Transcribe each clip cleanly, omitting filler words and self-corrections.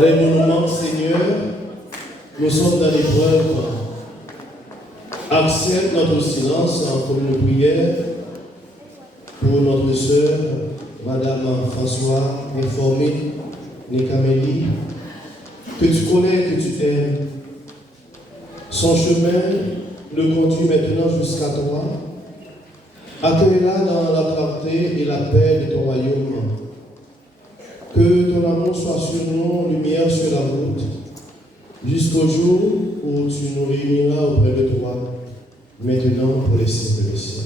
Les monuments, Seigneur, nous sommes dans l'épreuve. Accepte notre silence comme une prière pour notre sœur, Madame François, informée, Nekamélie, que tu connais, que tu aimes. Son chemin le conduit maintenant jusqu'à toi. Accueille-la dans la clarté et la paix de ton royaume. Que ton amour soit sur nous, lumière sur la route, jusqu'au jour où tu nous réuniras auprès de toi, maintenant pour les siècles des siècles.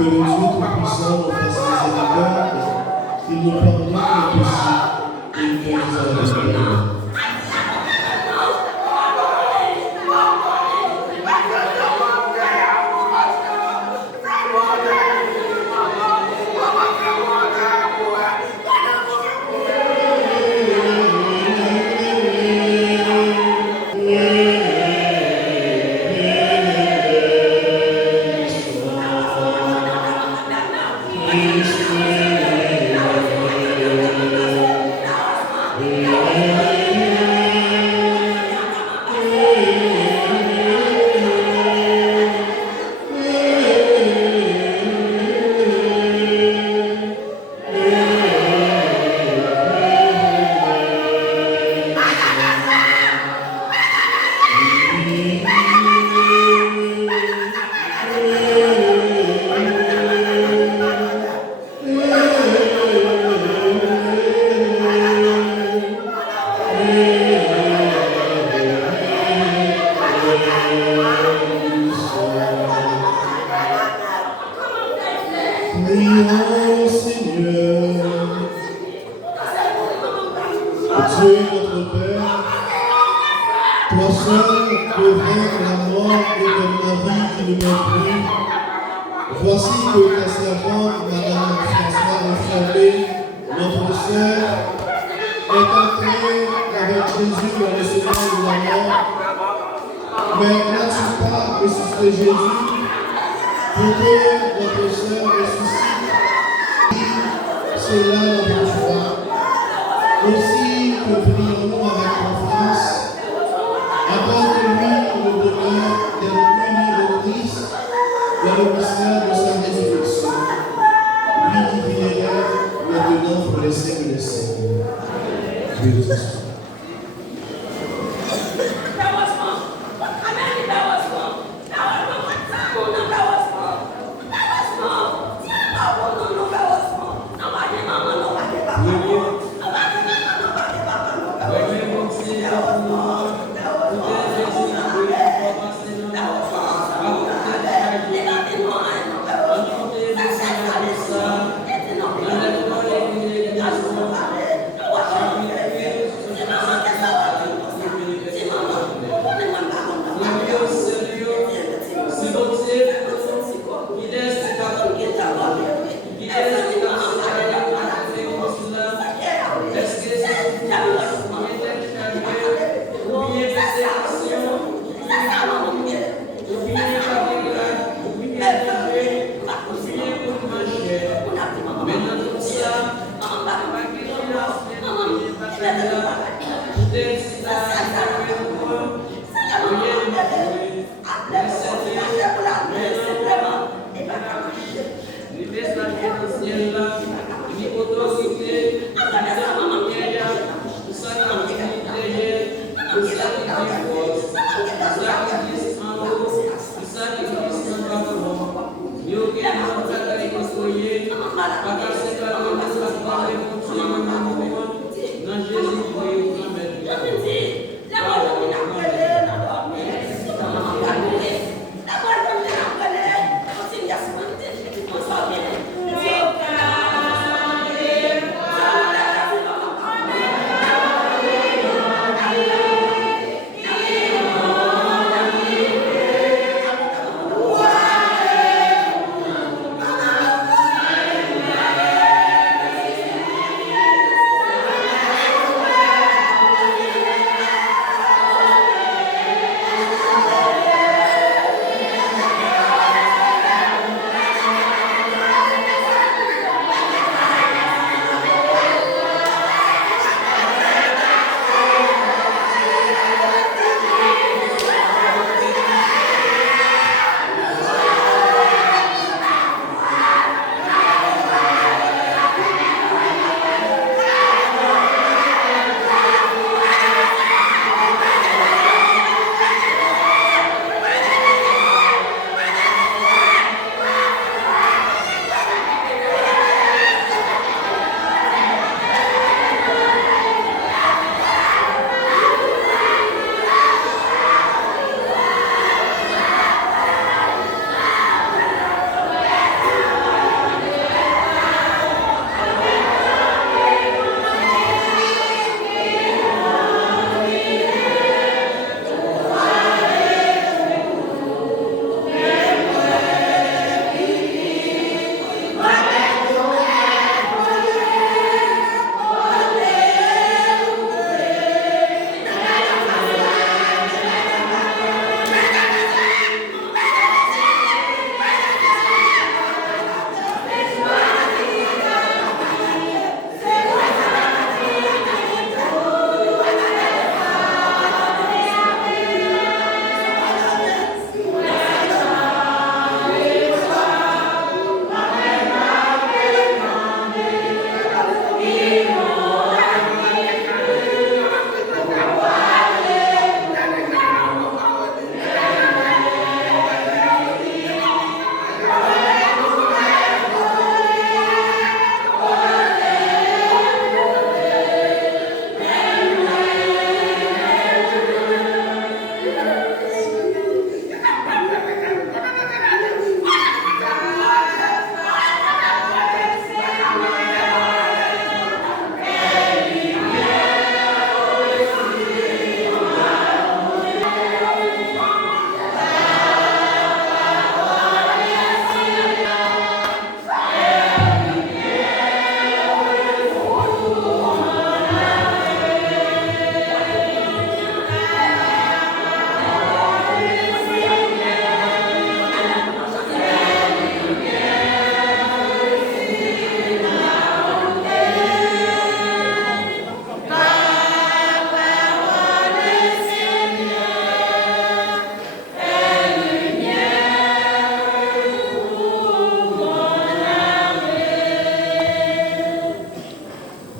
Que le Dieu Tout-Puissant nous fasse miséricorde, qu'il nous pardonne nos péchés et nous conduise à la vie.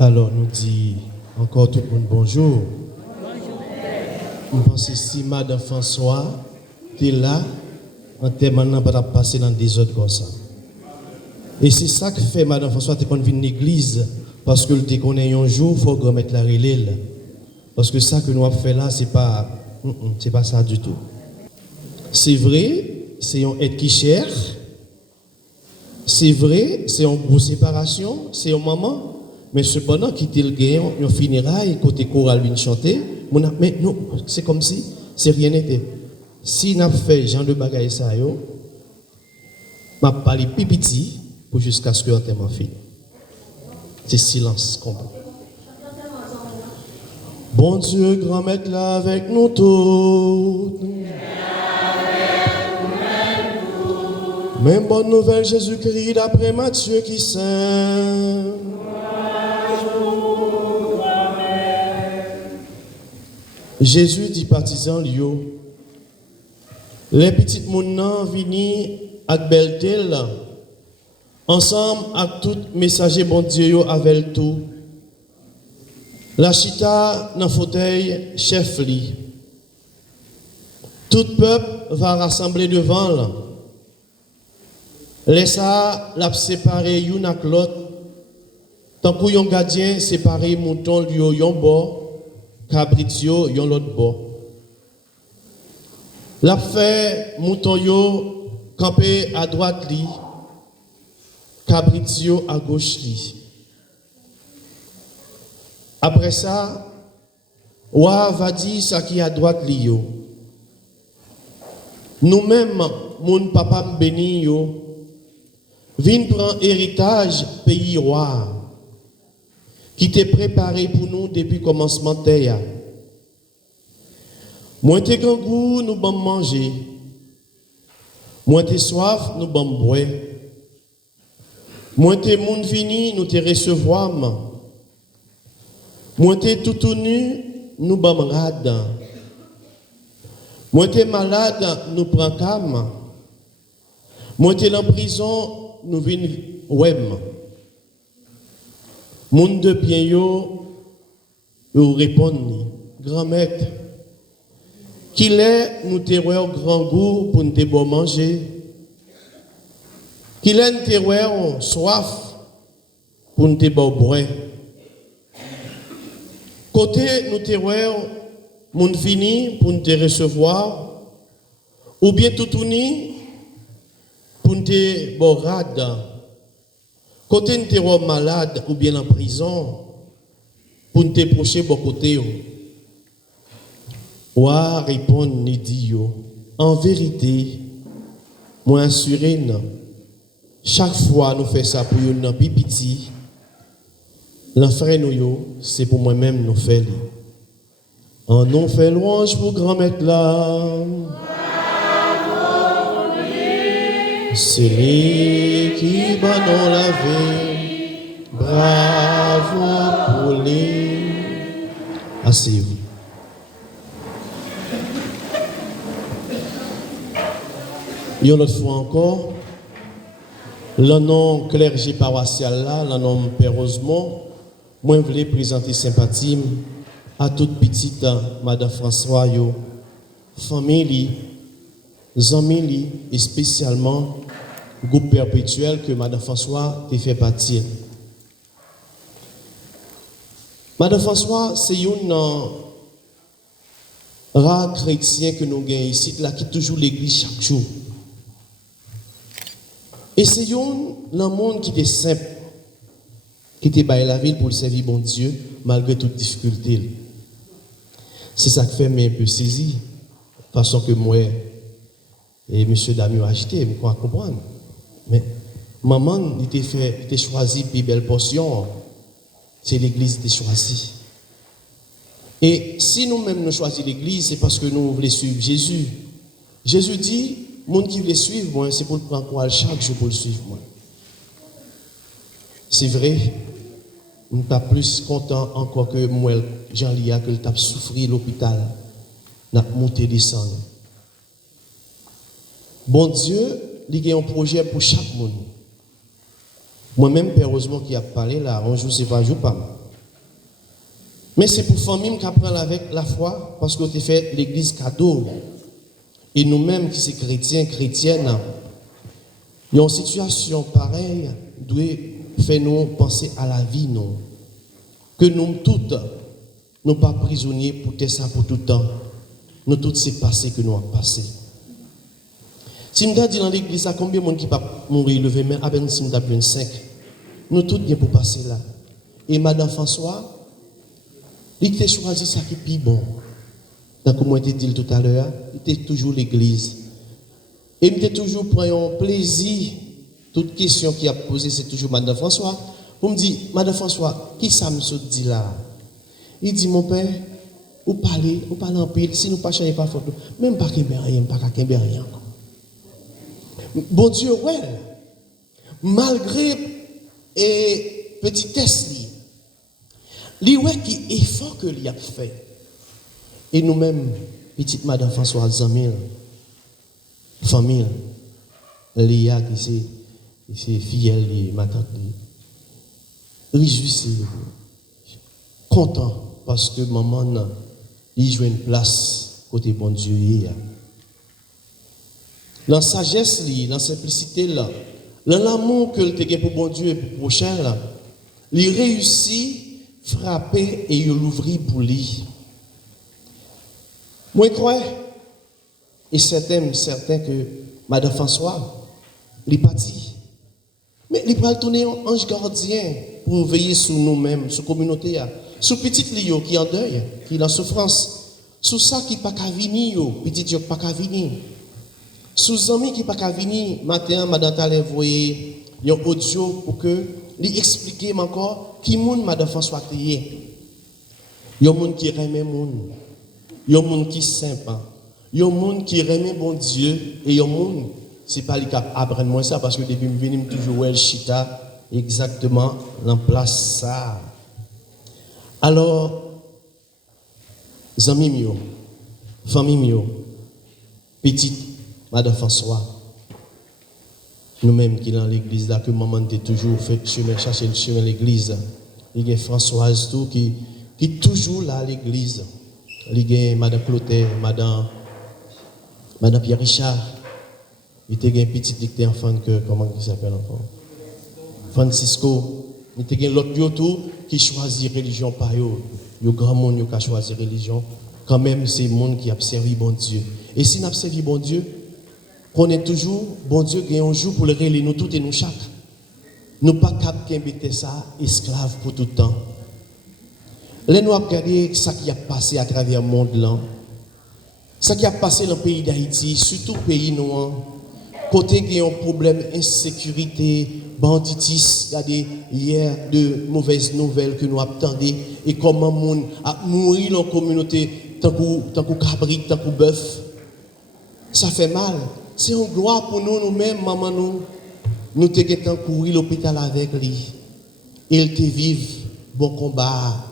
Alors, nous dit encore tout le monde bonjour. Je pense que si Madame François est là, on est maintenant pas passer dans des autres comme ça. Et c'est ça que fait Madame François, quand vient à l'église, parce que le connaît un jour, il faut remettre la relève. Parce que ça que nous avons fait là, c'est pas ça du tout. C'est vrai, c'est un être qui cher. C'est vrai, c'est une grosse séparation, c'est un moment. Mais cependant, quitter le gain, un funérailles, côté choral vient chanter, mais non, c'est comme si rien n'était. Si nous avons fait genre de bagaille ça, je vais parler pipiti pour jusqu'à ce que l'enterrement finisse. C'est silence complet. Bon Dieu, grand maître là avec nous tous. Même bonne nouvelle, Jésus-Christ d'après Matthieu qui saint. Jésus dit partisan Lio, les petites mounans vini avec Beltel, ensemble avec tout messager bon Dieu avec tout. La chita dans fauteuil chef li. Tout peuple va rassembler devant là. Laissa la séparer une avec l'autre. Tant que yon gardien séparé mouton lui yon bord. Cabritio yon l'autre bord. La fait mouton yo campé à droite li, cabritio à gauche li. Après ça, wa va dire ça qui à droite li yo. Nous-mêmes, mon papa béni yo, vin prendre héritage pays roi. Qui t'est préparé pour nous depuis le commencement de terre. Moi t'es grand goût, nous bon manger. Moi t'es soif, nous bon boire. Moi t'es monde fini, nous te recevoir. Moi t'es tout nu, nous bon rade. Moi t'es malade, nous prend cam. Moi t'es en prison, nous vinn ouem. Moun de bien yo répondent, grand maître, qu'il est nous terroir grand goût pour nous te bon manger, qu'il est nous terroir soif pour nous te bon boire. Côté nous terroir moun fini pour nous te recevoir, ou bien tout uni pour nous te bon rade. Côté nous sommes malade ou bien en prison, pour nous approcher de côté, wa répondre ni dit en vérité, moi assuré, chaque fois nous faisons ça pour nous pipiti, l'enfant nous c'est pour moi-même nous faire. En nous fait louange pour grand maître là. C'est lui qui bat dans la vie, bravo pour lui. Asseyez-vous. Une autre fois encore, le nom clergé paroissial là, le nom Père Rosemont, moi je voulais présenter sympathie à toute petite Madame François, famille, amis et spécialement groupe perpétuel que Madame François te fait partie. Madame François, c'est une rare chrétien que nous avons ici, là, qui toujours l'église chaque jour. Et c'est un monde qui est simple, qui était dans la ville pour le servir bon Dieu, malgré toutes difficultés. C'est ça qui fait un peu saisi, façon que moi et M. Damien a acheté, je crois comprendre. Mais maman, il était choisi une belle portion, c'est l'église qui était choisie. Et si nous-mêmes nous choisissons l'église, c'est parce que nous voulons suivre Jésus. Jésus dit, le monde qui veut suivre moi, c'est pour le prendre courage chaque jour pour le suivre moi. C'est vrai, nous sommes plus contents encore que moi, Jean-Lia, que le tape souffrir à l'hôpital, n'a monté descendre. Bon Dieu, il a un projet pour chaque monde. Moi-même, heureusement, qui a parlé là, un jour, c'est pas un jour pas. Mais c'est pour famille qui apprend avec la foi, parce qu'on a fait l'église cadeau. Et nous-mêmes qui sommes chrétiens, chrétiennes, il y a une situation pareille, doit faire nous penser à la vie, non. Que nous toutes, nous pas prisonniers pour ça pour tout le temps. Nous tous, c'est passé que nous avons passé. Si nous dit dans l'église, combien de monde qui va mourir, lever main, à peine si nous avons 5. Nous tous bien pour passer là. Et Madame François, il a choisi ça qui est plus bon. Donc, comme je t'ai dit tout à l'heure, il était toujours l'église. Et il était toujours pris un plaisir. Toute question qu'il a posée, c'est toujours Madame François. Pour me dire, Madame François, qui ça me dit là? Il dit, mon père, ou parler en pile, si nous ne changeons pas photo, même pas qu'il rien, pas qu'il rien. Bon Dieu, ouais, malgré et petit test, lui, ouais, qui effort que lui a fait. Et nous-mêmes, petite Madame François Zamil, famille, Léa, qui c'est fille, ma tante, réjouissez, content, parce que maman, il joue une place côté bon Dieu. Dans la sagesse, dans la simplicité, dans l'amour que tu as pour bon Dieu et pour le prochain, il réussit frapper et il l'ouvrit pour lui. Moi, je crois, et certain que Madame François, il est parti. Mais il va tourner en ange gardien pour veiller sur nous-mêmes, sur la communauté, sur petite Lio qui est en deuil, qui est en souffrance, sur ça qui n'est pas qu'à venir, petit Dieu pas qu'à venir. Sous amis qui pas qu'à venir, matin, Madame Talé voyé un audio pour que lui expliquer encore qui monde Madame François Théier. Il y a un monde qui aime monde. Il y a un monde qui est sympa. Il y a un monde qui aime bon Dieu et il y a un monde c'est pas lui qui apprend moi ça parce que depuis que je viens toujours elle chita exactement en place ça. Alors amis mio, famille mio, petite Madame François, nous-mêmes qui dans l'église là, que maman était toujours fait chemin, chercher le chemin à l'église. Il y a Françoise tout qui est toujours là à l'église. Il y a Madame Clotet, Madame Pierre Richard. Il y a un petit dicté enfant que, comment il s'appelle encore? Francisco. Il y a l'autre tout qui choisit religion par eux. Il y a grand monde qui a choisi religion. Quand même, c'est le monde qui a servi bon Dieu. Et si nous avons servi bon Dieu, qu'on est toujours, bon Dieu, qui a un jour pour le révéler, nous tous et nous chaque. Nous pas capables de ça, esclaves pour tout le temps. Là, nous avons regardé ce qui a passé à travers le monde là. Ce qui a passé dans le pays d'Haïti, surtout le pays noir. Côté qui a un problème d'insécurité, banditisme, regardez hier de mauvaises nouvelles que nous attendons et comment le monde a mouru dans la communauté tant que cabrit, tant que bœuf. Ça fait mal. C'est une gloire pour nous, nous-mêmes, maman, nous t'es courir l'hôpital avec lui. Il te vive bon combat.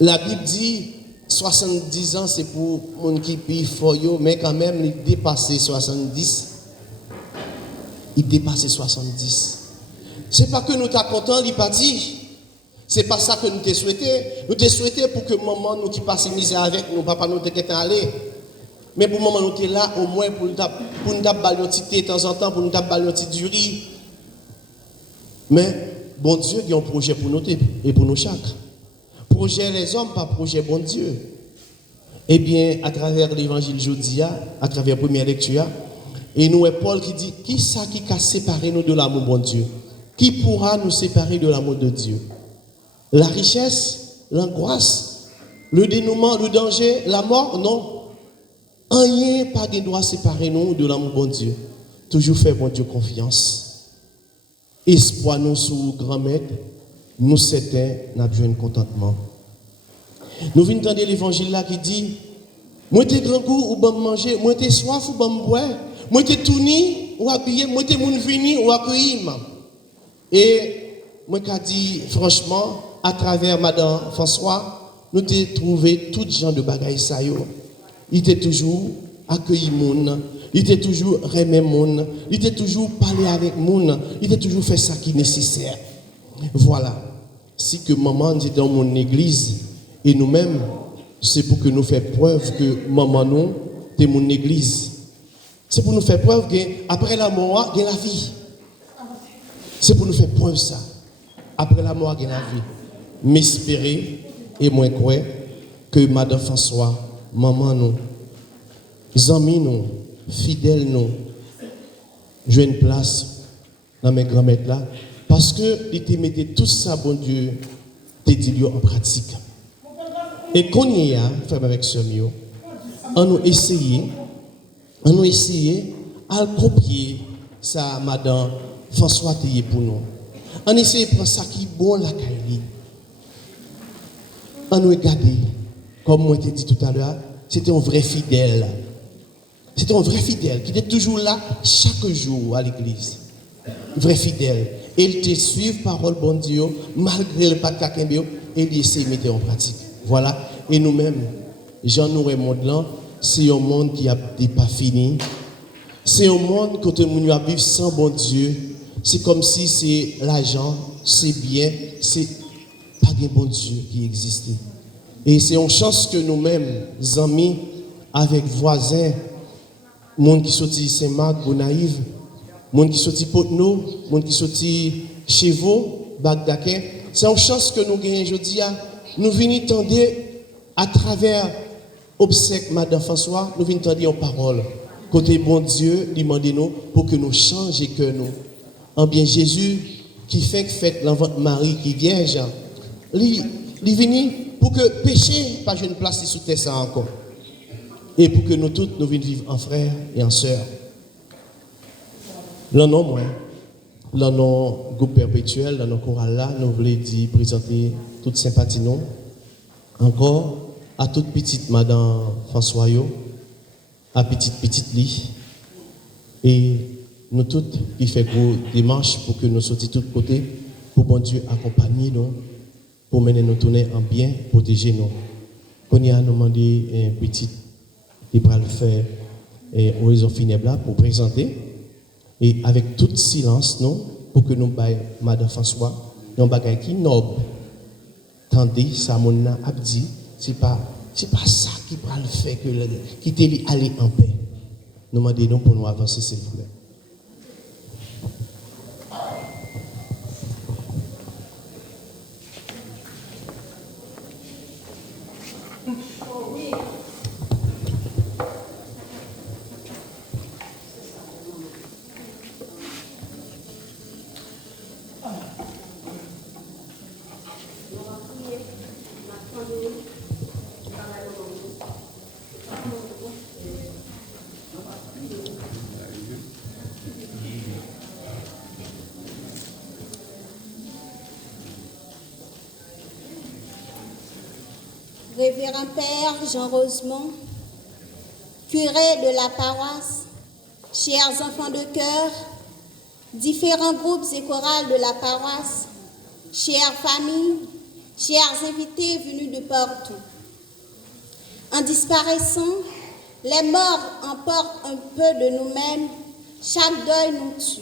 La Bible dit 70 ans, c'est pour mon qui paye fort, mais quand même, il dépasse 70. Il dépasse 70. C'est pas que nous t'as content, il parti. C'est pas ça que nous t'ai souhaité. Nous t'ai souhaité pour que maman nous qui passe misère avec nous, papa nous t'es allé. Mais pour le moment, nous sommes là au moins pour nous balayer un petit de temps en temps, pour nous balayer un petit du riz. Mais bon Dieu, il y a un projet pour nous et pour nous chaque. Projet les hommes, pas projet bon Dieu. Eh bien, à travers l'évangile Jodia, à travers la première lecture, et nous, Paul qui dit, qui ça qui a séparé nous de l'amour bon Dieu? Qui pourra nous séparer de l'amour de Dieu? La richesse, l'angoisse, le dénouement, le danger, la mort? Non. Rien pas de droit séparer nous de l'amour bon Dieu. Toujours faire bon Dieu confiance. Espoir nous sous grand maître, nous certains n'a besoin de contentement. Nous venons d'entendre l'évangile là qui dit, moi t'es grand goût ou bon manger, moi t'es soif ou bon boire, moi t'es tout ni ou habillé, moi t'es moun vini ou accueillir. Et moi qu'a dit franchement, à travers Madame François, nous t'ai trouvé tout genre de bagailles ça yo. Il était toujours accueilli moun, il était toujours remet moun, il était toujours parlé avec moun, il était toujours fait ça qui est nécessaire. Voilà. si que maman dit dans mon église, et nous-mêmes, c'est pour que nous fassions preuve que maman nous, c'est mon église. C'est pour nous faire preuve qu'après la mort, il y a la vie. C'est pour nous faire preuve ça. Après la mort, il y a la vie. M'espérer et moi croire que Madame François, maman nous, amis nous, fidèles nous, jouent une place dans mes grands-mères là, parce que ils te mettaient tout ça, bon Dieu, te dit en pratique. Et qu'on y a, frère avec ce mieux, on nous essayer à copier ça, Madame François Théier pour nous. On essaye de prendre ça qui est bon la caille. On nous regarder, comme moi t'ai dit tout à l'heure, c'était un vrai fidèle. C'était un vrai fidèle qui était toujours là chaque jour à l'église. Vrai fidèle. Et il te suit parole bon Dieu, malgré le pas de Kakembio, et il essaie de mettre en pratique. Voilà. Et nous-mêmes, Jean nous et monde là, c'est un monde qui n'a pas fini. C'est un monde que nous a vivre sans bon Dieu. C'est comme si c'est l'argent, c'est bien, c'est pas de bon Dieu qui existe. Et c'est une chance que nous-mêmes, amis, avec voisins, monde qui sorti Saint-Marc, Bonaïve, monde qui sorti Potno, monde qui sorti Chevo, Bagdaké, c'est une chance que nous gagnons aujourd'hui. Nous venons tendre à travers obsèque Madame François, nous venons tendre en parole. Côté bon Dieu, demandez-nous pour que nous changions que nous. En bien Jésus, qui fait que fête l'enfant Marie qui vierge, il venu pour que péché pas une place sous terre ça encore. Et pour que nous tous nous venions vivre en frères et en sœurs. Là non moi, là non groupe perpétuel, là non chorale là, nous voulons dire présenter toute sympathie nous. Encore à toute petite Madame François yo, à petite lit et nous toutes qui fait gros démarche pour que nous sortions de tous côtés pour bon Dieu accompagner nous pour mener nous tourner en bien, protéger nous. On y a demandé un petit qui va le faire horizon funèbre là pour présenter et avec tout silence non pour que nous baillons Madame François un bagage qui noble. Tandis ça mon a dit c'est pas ça qui va le faire que qui te aller en paix. Nous demandons pour nous avancer s'il vous plaît. Révérend Père Jean Rosemont, curé de la paroisse, chers enfants de cœur, différents groupes et chorales de la paroisse, chères familles, chers invités venus de partout. En disparaissant, les morts emportent un peu de nous-mêmes, chaque deuil nous tue.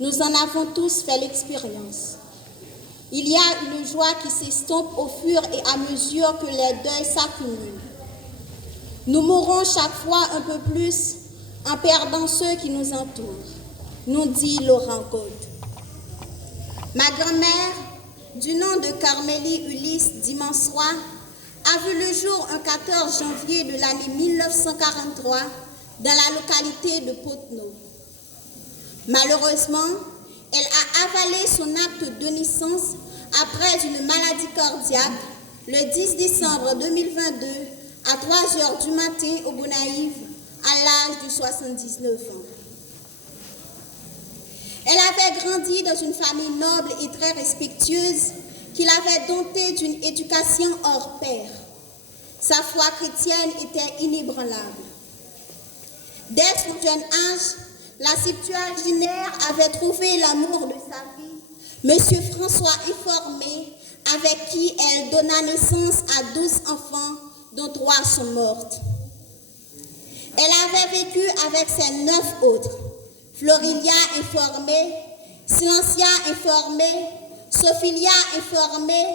Nous en avons tous fait l'expérience. Il y a une joie qui s'estompe au fur et à mesure que les deuils s'accumulent. Nous mourons chaque fois un peu plus en perdant ceux qui nous entourent, nous dit Laurent Gaude. Ma grand-mère, du nom de Carmélie Ulysse Dimansois, a vu le jour un 14 janvier de l'année 1943 dans la localité de Potno. Malheureusement, elle a avalé son acte de naissance après une maladie cardiaque le 10 décembre 2022 à 3 heures du matin au Bonaïve à l'âge de 79 ans. Elle avait grandi dans une famille noble et très respectueuse qui l'avait dotée d'une éducation hors pair. Sa foi chrétienne était inébranlable. Dès son jeune âge, la septuagénaire avait trouvé l'amour de sa vie, Monsieur François Informé, avec qui elle donna naissance à 12 enfants, dont 3 sont mortes. Elle avait vécu avec ses 9 autres, Florilia Informé, Silencia Informé, Sophilia est formée,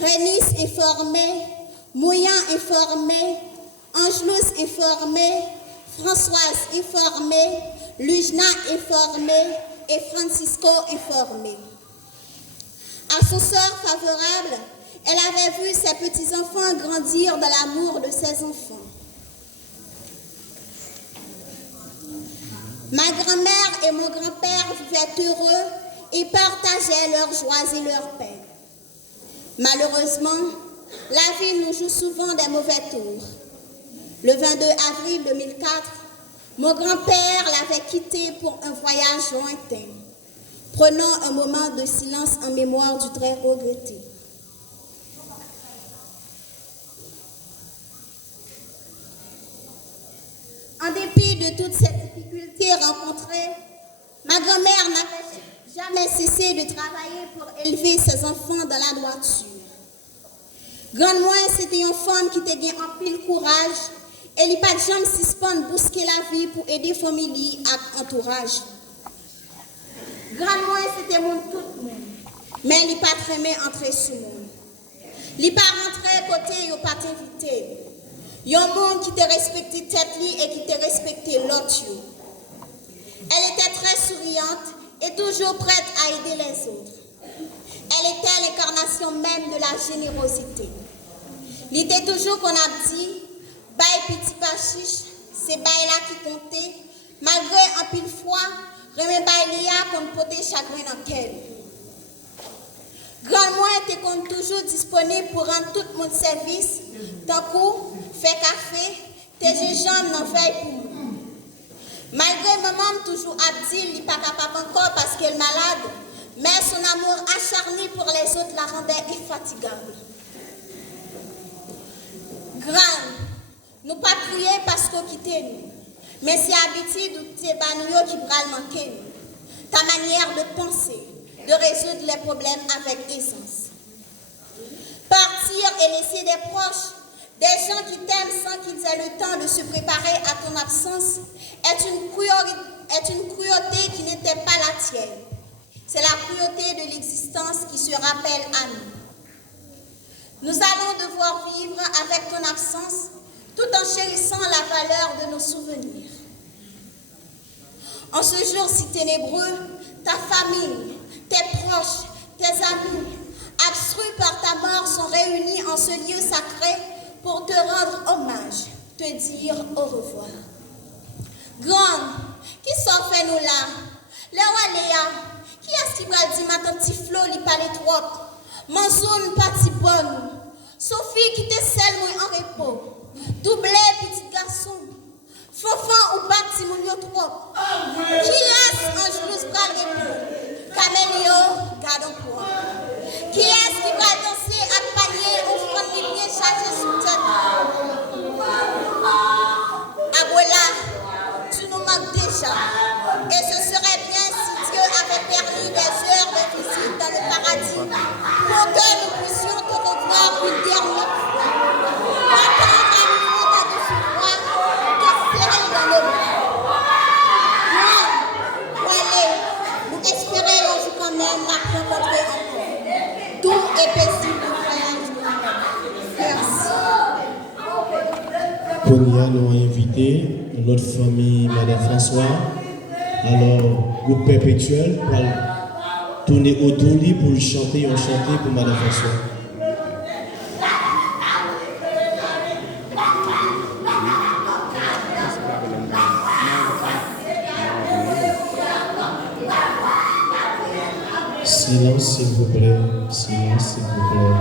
Rénis est formée, Mouyan est formée, Angelus est formée, Françoise est formée, Lujna est formée et Francisco est formé. À son sort favorable, elle avait vu ses petits-enfants grandir dans l'amour de ses enfants. Ma grand-mère et mon grand-père vivaient heureux et partageaient leurs joies et leurs peines. Malheureusement, la vie nous joue souvent des mauvais tours. Le 22 avril 2004, mon grand-père l'avait quitté pour un voyage lointain. Prenons un moment de silence en mémoire du très regretté. En dépit de toutes ces difficultés rencontrées, ma grand-mère n'avait jamais cessé de travailler pour élever ses enfants dans la droiture. Grande-moi, c'était une femme qui était en pile courage et il n'y a pas de jamais suspendre bousquer la vie pour aider famille et entourage. Grande-moi, c'était mon tout le monde, mais il n'y a pas très bien entré sous le monde. Il n'y a pas rentré côté, il n'y a pas invité. Il y a un monde qui t'a respecté tête et qui t'a respecté l'autre. Elle était très souriante et toujours prête à aider les autres. Elle était l'incarnation même de la générosité. Il était toujours qu'on a dit, bail petit pachiche, c'est bail là qui comptait, malgré un pile fois, remet bail là qu'on potait chagrin dans quel. Grand moi était comme toujours disponible pour rendre tout le monde service, tant coup, faire café, tes jambes n'en veille pour moi. Malgré maman toujours abdil, il n'est pas capable encore parce qu'elle est malade, mais son amour acharné pour les autres la rendait infatigable. Grand, nous pas prier parce qu'on quitte nous, mais c'est habitude ou c'est banouyo qui va le manquer. Ta manière de penser, de résoudre les problèmes avec aisance. Partir et laisser des proches, des gens qui t'aiment sans qu'ils aient le temps de se préparer à ton absence, est une cruauté qui n'était pas la tienne. C'est la cruauté de l'existence qui se rappelle à nous. Nous allons devoir vivre avec ton absence tout en chérissant la valeur de nos souvenirs. En ce jour si ténébreux, ta famille, tes proches, tes amis, abstruits par ta mort, sont réunis en ce lieu sacré pour te rendre hommage, te dire au revoir. Grande, qui s'en fait nous là? Léa Léa, qui est-ce qui va dire ma tante Flo, li parle trop? Mansoun, parti bonne. Sophie, qui t'est celle moi en repos. Doublé, petit garçon. Fofan ou parti mon yo trop. Qui est-ce un jour pral repos? Camélio, gardons pour. Qui est-ce qui va danser à palier au front de bien chargé sous tête? Abuela, tu nous manques déjà. Et ce serait bien si Dieu avait permis des heures de visite dans le paradis pour que nous puissions te revoir une dernière fois. Attends un minute à te souvoir, te serrer dans le bras. Non, allez, nous espérons quand même la rencontrer encore. Tout est paisible de voyage. Merci. Konya nous a invité notre famille, Madame François. Alors, groupe perpétuel pour tourner autour de pour chanter pour Madame François. Silence, s'il vous plaît. Silence, s'il vous plaît.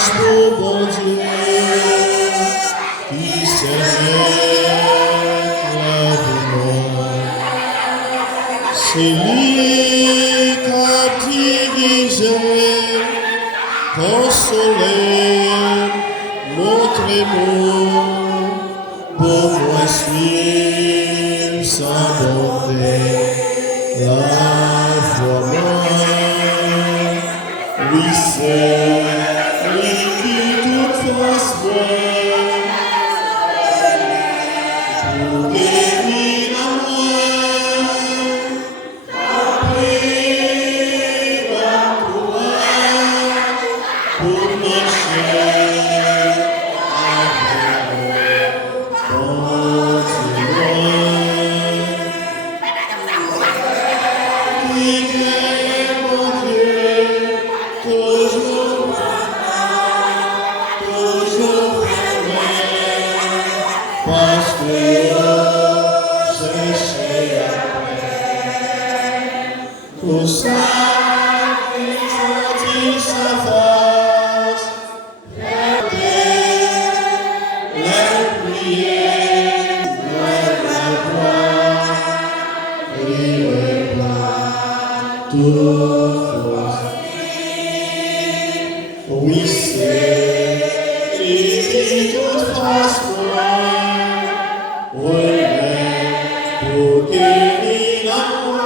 louange pour bon Dieu qui s'élève moi. C'est lui qui a dirigé, consolé, montrez-moi pour moi suivre sa bonté. La foi moi, oui c'est lui qui toute face moi, pour guérir à moi, après ma courage, pour marcher. Pour ça, il sa face, la prière, la gloire, et la toute oui, c'est qui toute face moi, pour guérir la moi.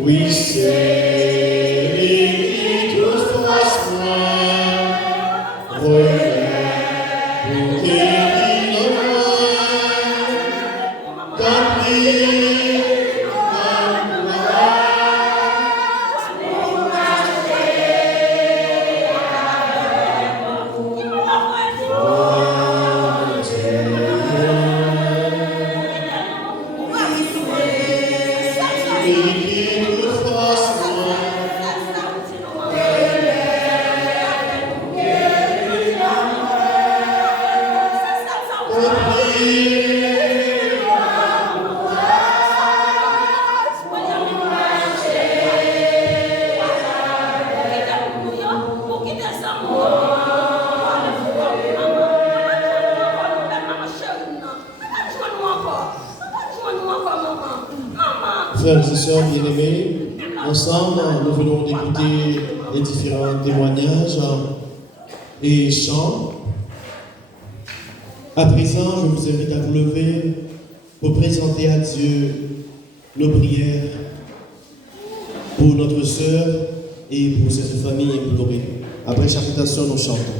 Oui, c'est lui qui toute face moi, pour guérir moi, d'accomplir la gloire, pour marcher avec vous. Frères et sœurs bien-aimés, ensemble, nous venons d'écouter les différents témoignages et chants. À présent, je vous invite à vous lever pour présenter à Dieu nos prières pour notre sœur et pour cette famille implorée. Après chaque invitation, nous chantons.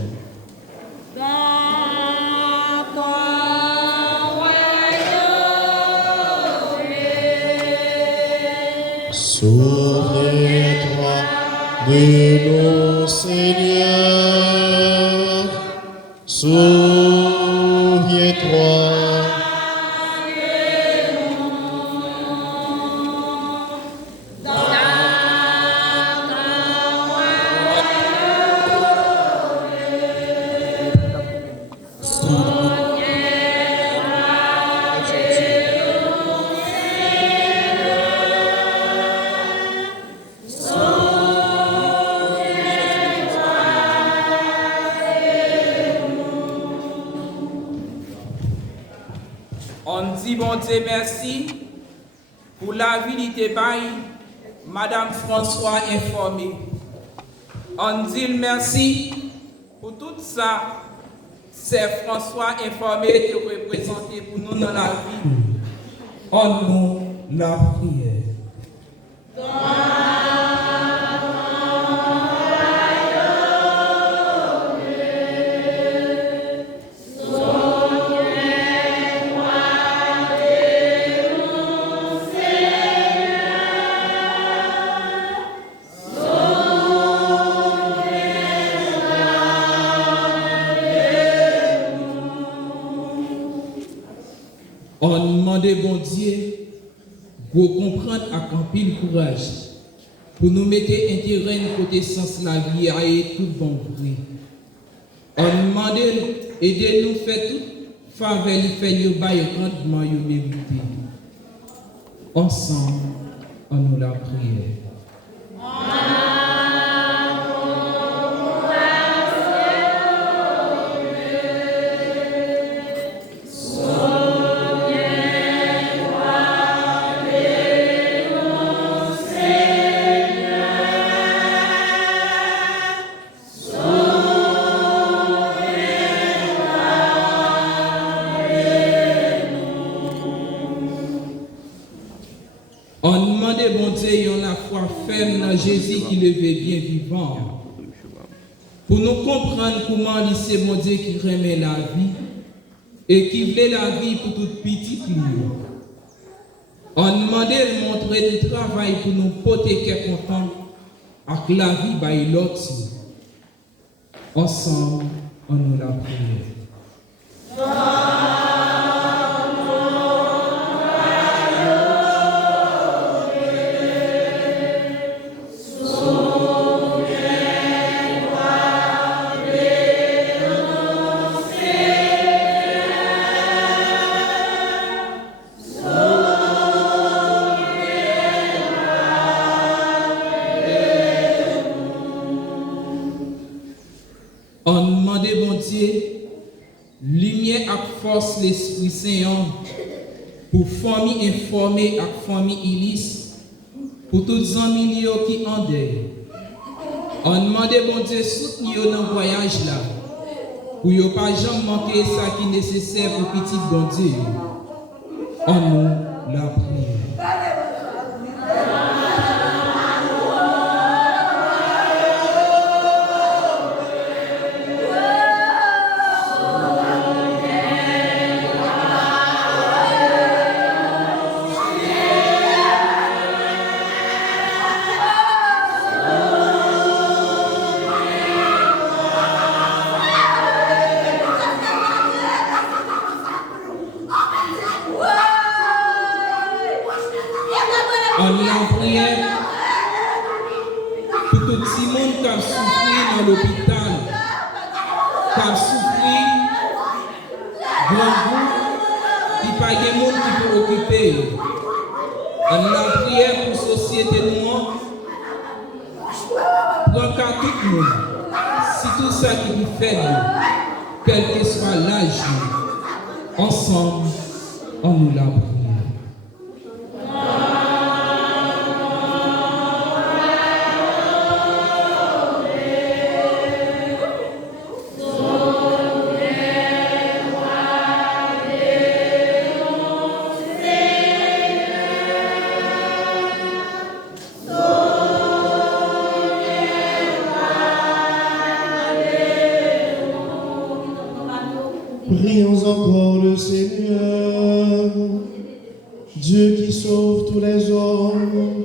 Souviens-toi de nos Seigneurs, souviens-toi. On dit bon Dieu merci pour la vie de Madame François informée. On dit merci pour tout ça, c'est François informé et représenté pour nous dans la vie. En nous, la prière. On demande bon Dieu pour comprendre à camper le courage pour nous mettre intérêt côté sens la vie et tout bon vrai. On demande aider nous faire tout faveur lui faire yo bail grandement yo mérité. Ensemble on nous la prière. On demande bon Dieu, on a foi ferme dans Jésus qui le veut bien vivant. Pour nous comprendre comment c'est mon Dieu qui remet la vie et qui veut la vie pour toute petite vie. On demande de montrer le travail pour nous porter quelque content avec la vie by l'autre. Ensemble, on nous la prière. On demande bon Dieu, lumière et force l'Esprit Saint pour famille informée et famille illicite, pour toutes les amis qui en deuil. On demande bon Dieu soutenir dans le voyage là, pour ne pas jamais manquer ça qui est nécessaire pour petit bon Dieu. On nous la prière. On la prière pour tout le monde qui a souffert dans l'hôpital, qui a souffert grand groupe, qui n'a pas de monde qui peut occuper. On la prière pour la société noire, pour tout le monde, si tout ça qui nous fait, quel que soit l'âge, ensemble, on nous la prière. Prions encore le Seigneur, Dieu qui sauve tous les hommes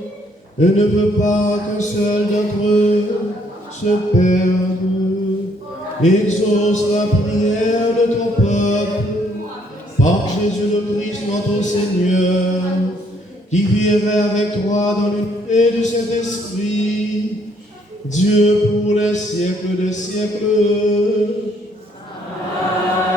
et ne veut pas qu'un seul d'entre eux se perde. Exauce la prière de ton peuple par Jésus le Christ notre Seigneur, qui vivrait avec toi dans l'unité du Saint-Esprit, Dieu pour les siècles des siècles. Amen.